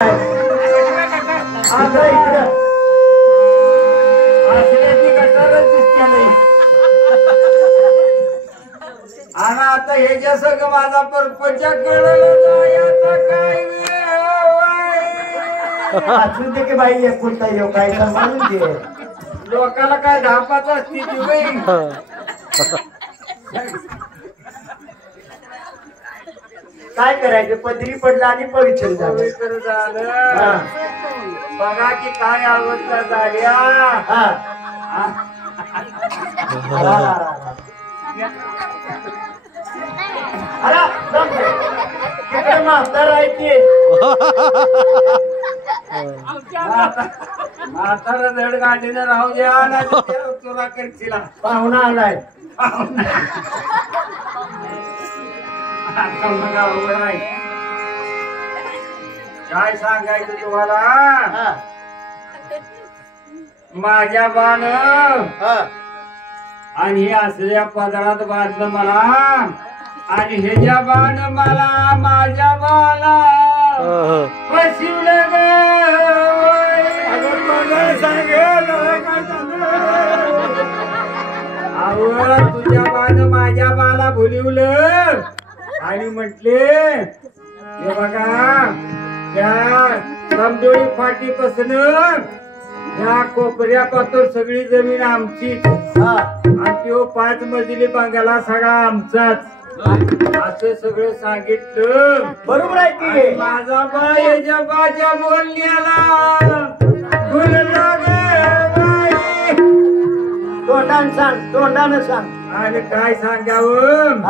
आता इकडं असल्याची गटारच दिसते नाही. आणि आता ह्याच्या सगळं माझा परपंच कळलं जायचा काय वाचून दे की बाई एकुलता येऊ काय सांभाळून दे. लोकाला काय धापाच असते ती बाई. काय करायचं पदरी पडलं आणि पवित्र झालं. पवित्र झालं. बघा की काय अवस्था झाल्या. तिकडे म्हातार आहे ते. म्हातारा जड गाडीनं राहू द्या ना तुला करशील. पाहुणा आलाय. काय सांगायचं तुम्हाला. माझ्या बाण आणि हे असल्या पदरात बांधलं मला आणि ह्याच्या बाण मला माझ्या बाला फसवलं तुझ्या बाण माझ्या बाला भुलिवलं आणि म्हटले हे बघा त्या समजोळी फाटीपासून या कोपऱ्यापासून सगळी जमीन आमची आणि तो 5 मजली बंगला सगळा आमचाच असं सगळं सांगितलं. बरोबर आहे की. माझा बाई जबाच्या बोलण्याला तोंडानं सांग तोंडानं सांग. आणि काय सांगावं.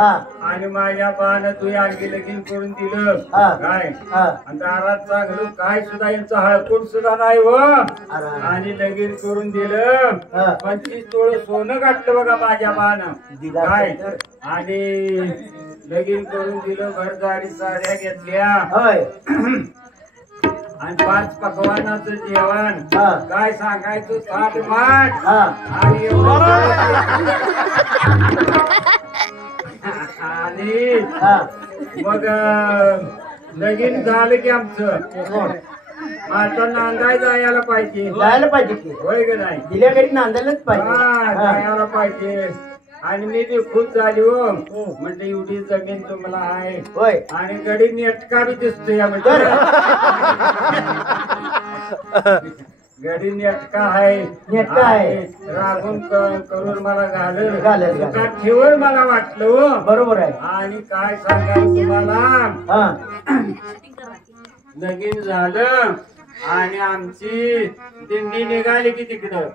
आणि माझ्या बानं तू आणखी लगीन करून दिलं काय आणि दारात चांगलं काय सुद्धा यांचं हळकून सुद्धा नाही हो. आणि लगीन करून दिलं. 25 तोळ सोनं घातलं बघा माझ्या बानं काय आणि लगीन करून दिलं. घरदारी साड्या घेतल्या आणि 5 पकवानाचं जेवण काय सांगायचं 7 माठ आणि आणि मग लगीन झालं की आमचं आता नांदाय जायला पाहिजे. जायला पाहिजे की होय का नाही. दिल्या घरी नांदायलाच पाहिजे. जायला पाहिजे. आणि मी बी खुश झाली हो. म्हणजे एवढी जमीन तुम्हाला आहे होय आणि गडी नेटका बी दिसतो या म्हणजे गडी नेटका आहे. नेटका आहे. रागून करून मला घालल ठेवळ मला वाटलं हो. बरोबर आहे. आणि काय सांगायचं तुम्हाला लगीन झालं आणि आमची दिंडी निघाली की तिकडं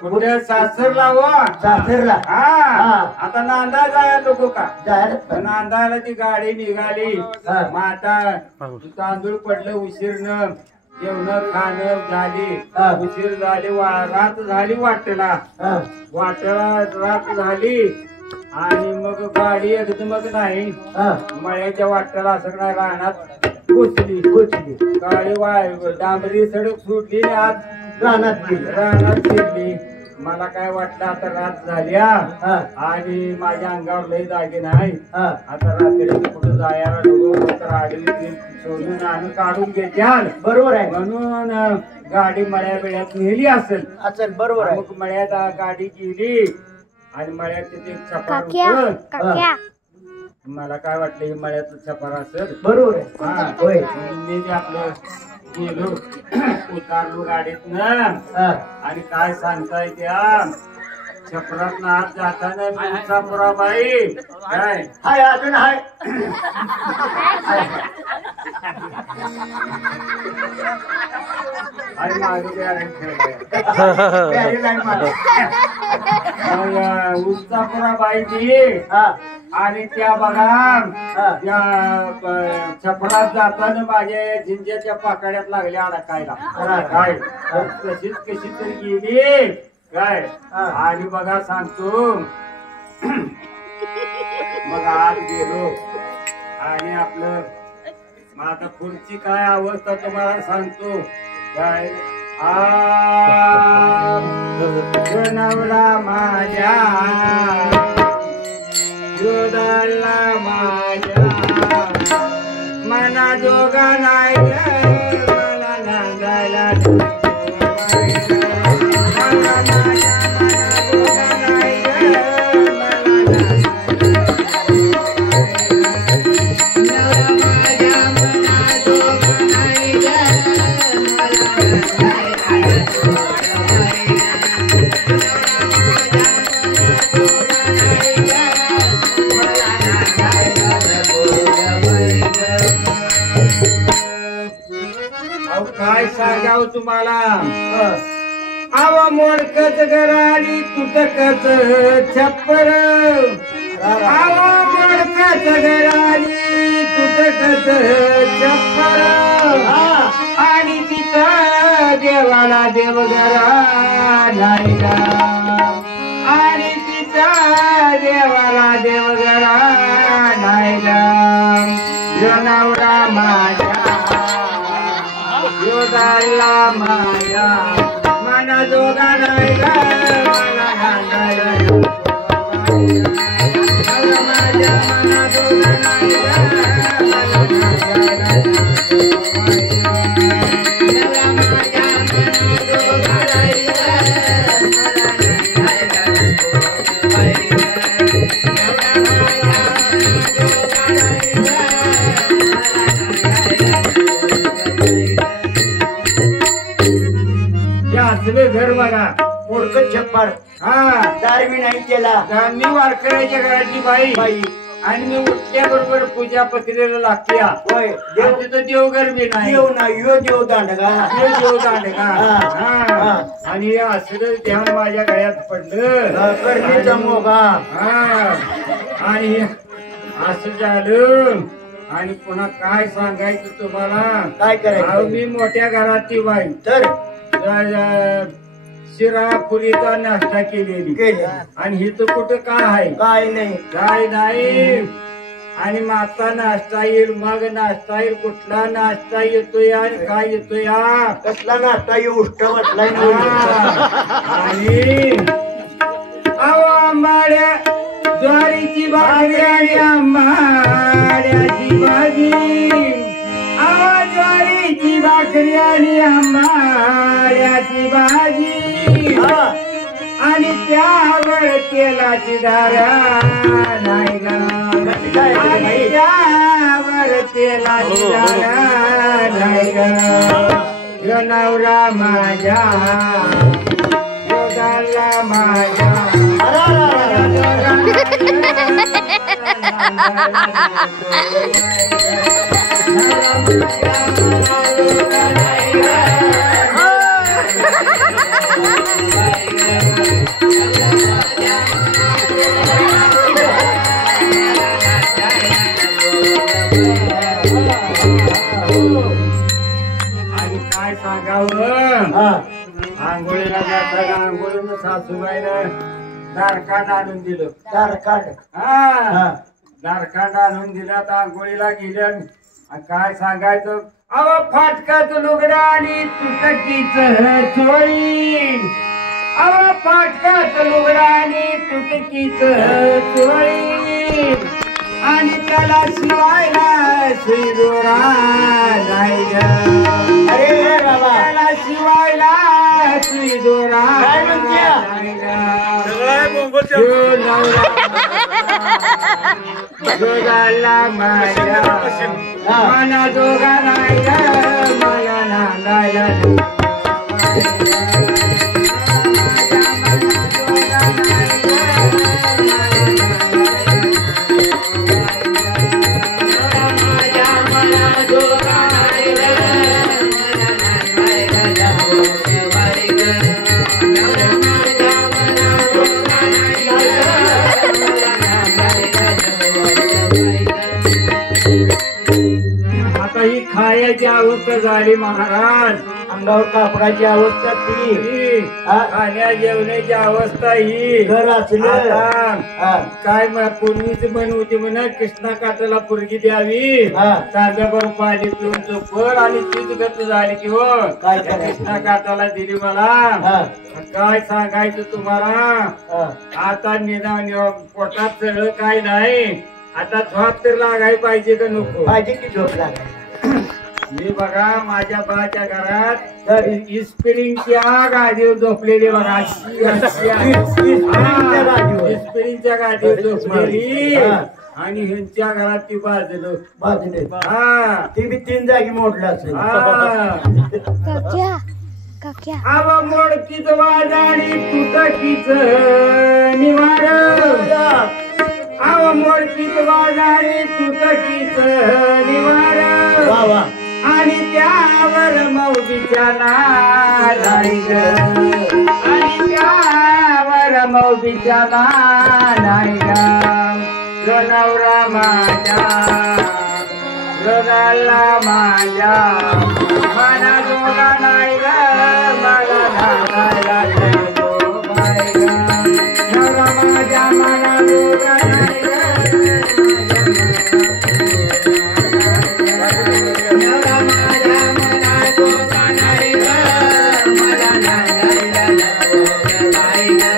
कुठे सासरला हो. सासरला आता नांदा जाया नको का. जायला नांदायला ती गाडी निघाली. मग आता तांदूळ पडलं उशीरनं जेवण खाणं झाली. उशीर झाली रात झाली वाटेला रात झाली आणि मग गाडी एकदमच नाही मळ्याच्या वाटेला असं नाही रानात घुसली. गाडी डांबरी सडक सुटली आज रानात शिरली. मला काय वाटलं आता रात झाल्या आणि माझ्या अंगावर लई जागे नाही. आता रात्री कुठं जायला नको तर आडवी सोडून आणि काढून घेत्याल. बरोबर आहे. म्हणून गाडी मळ्या बिळ्यात नेली असेल. बरोबर आहे. मग मळ्यात गाडी गेली आणि मळ्यात तिथे छपार मला काय वाटलं हे मळ्यात छपार असेल. बरोबर आहे. मी आपलं गेलो उतारलो गाडीतनं आणि काय सांगताय त्या छपरात आत जाताना तुमचा पुराबाई काय हाय अजून हाय. आणि मागे उंचा पुराबाई ती आणि त्या बघा त्या छपरात जाताना माझ्या झिंज्याच्या पाकड्यात लागल्या अडकायला काय तशीच कशी तरी गेली काय. आणि बघा सांगतो मग आत गेलो आणि आपलं माझा पुढची काय अवस्था तुम्हाला सांगतो काय. नवरा माझ्या जोडाला माझ्या मना जोगा नाही काय सांगाव तुम्हाला आवा मोडकच गराडी तुटकच छप्पर आवा मोडकच गराडी तुटकच छप्पर आणि तिथं देवाला देवगरा नाहीला आणि तिथं देवाला देवगरा नाहीला नवरा माझ्या योगाला माया मना जोगा नाही ग मला नांदायला नवरा माझ्या मना जोगा नाही ग मला नांदायला नवरा माझ्या मना जोगा नाही ग असले घर बघा मोडकं छप्पर हा दार मी नाही केला मी वारकऱ्याच्या घरातली बाई आणि मी उठल्या बरोबर पूजा पत्रेला लागते होय देव तिथं देवघर बी नाही देव ना यो देव दांडगा देव दांडगा आणि असलं ध्यान माझ्या गळ्यात पडलं करणीचा मोगा आणि असं झालं आणि पुन्हा काय सांगायचं तुम्हाला काय करायचं मी मोठ्या घरातली बाई तर शिरा पुरीचा नाश्ता केलेली केले आणि हे तर कुठं काय आहे काय नाही आणि माता नाश्ता येईल मग नाश्ता येईल कुठला नाश्ता येतोय आणि काय येतोय कसला नाश्ता येऊ उष्ट वाटलाय आणि आंबाड्या ज्वारीची भाकरी आणि आंबाड्याची भाजी ज्वारीची भाकरी आणि आंबाड्याची भाजी आणि त्यावर तेलाची धारा नाही ग आणि त्यावर तेलाची धारा नाही ग नवरा माझ्या योगाला माझ्या आणि काय सांगावं आंघोळीला जाताना आंघोळीनं सासूबाईनं दारकांड आणून दिलं दारकांड आणून दिला तर आंघोळीला गेल्या काय सांगायचं अव फाटकाच लुगडा आणि तुटकीच चोळी अव फाटकाच लुगडा आणि तुटकीच चोळी आणि त्याला शिवायला श्रीदोरा नाही ग अरे बाबा त्याला शिवायला श्रीदोरा जोगाला माझ्या मना जोगा नाही ग मला नांदायला खायची अवस्था झाली महाराज अंगावर कापडाची अवस्था ती खाण्या जेवण्याची अवस्था ही घर असलं काय पूर्वीच म्हण होती म्हणा कृष्णा काटाला पोरगी द्यावी तांब्यावर पाणी पिऊन चोपर आणि तीच गत झाली की हो काय कृष्णा काटाला दिली मला काय सांगायचं तुम्हाला आता निना पोटात सगळं काय नाही आता झोप तर लागाय पाहिजे का नको पाहिजे की झोप लागायला मी बघा माझ्या बाच्या घरात इस्पिरिंगच्या गाडीवर झोपलेली बघा इस्पिरिंगच्या गाडीवर झोपलेली आणि ह्यांच्या घरात ती बाजलं ती बी 3 जागी मोडलं असेल आवा मोडकीच वाजाडी तुटकीच निवार आवा मोडकीच वाजाडी तुटकीच निवार आणि त्यावर मौबीच्या नाही ग आणि त्यावर मौबीच्या नाही ग नवरा माझ्या जगाला माझ्या मना जोगा नाही ग मला धागायला देतो बाई ग नवरा माझ्या मना जोगा नाही ग नवरा माझ्या मना जोगा नाही ग मला धागायला देतो बाई ग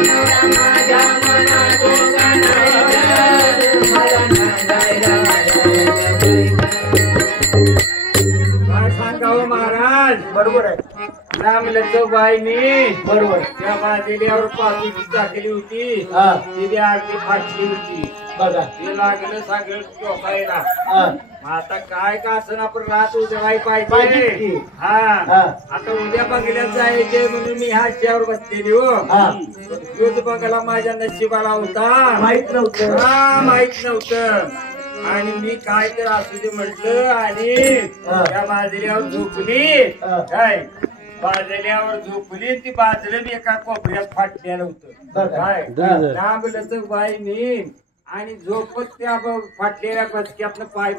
नवरा माझ्या मना जोगा नाही ग मला धागायला काय सांगावं महाराज बरोबर आहे रामलचं बाईनी बरोबर त्या बाजल्यावर पाठीची टाकली होती हा तिने अर्धी फाटली होती बघा ते लागलं सगळं टोकायला हा आता काय का असं आपण रात उद्यावाय पाहिजे पाहिजे की. हा हा. आता उद्या बंगल्यात जायचे म्हणून मी हातच्यावर बसलेली हो हा तोच बंगला माझ्या नशिबाला होता माहित नव्हतं हा माहित नव्हतं आणि मी काय तर असू दे म्हटलं आणि हा. त्या बाजल्यावर झोपली हा. काय बाजल्यावर झोपली ती बाजलं मी एका कोपऱ्यात फाटलेलं होतं बरं. काय हा. लांबलच बाई मी आणि झोपत त्या फाटलेल्या बसक्यातनं पाय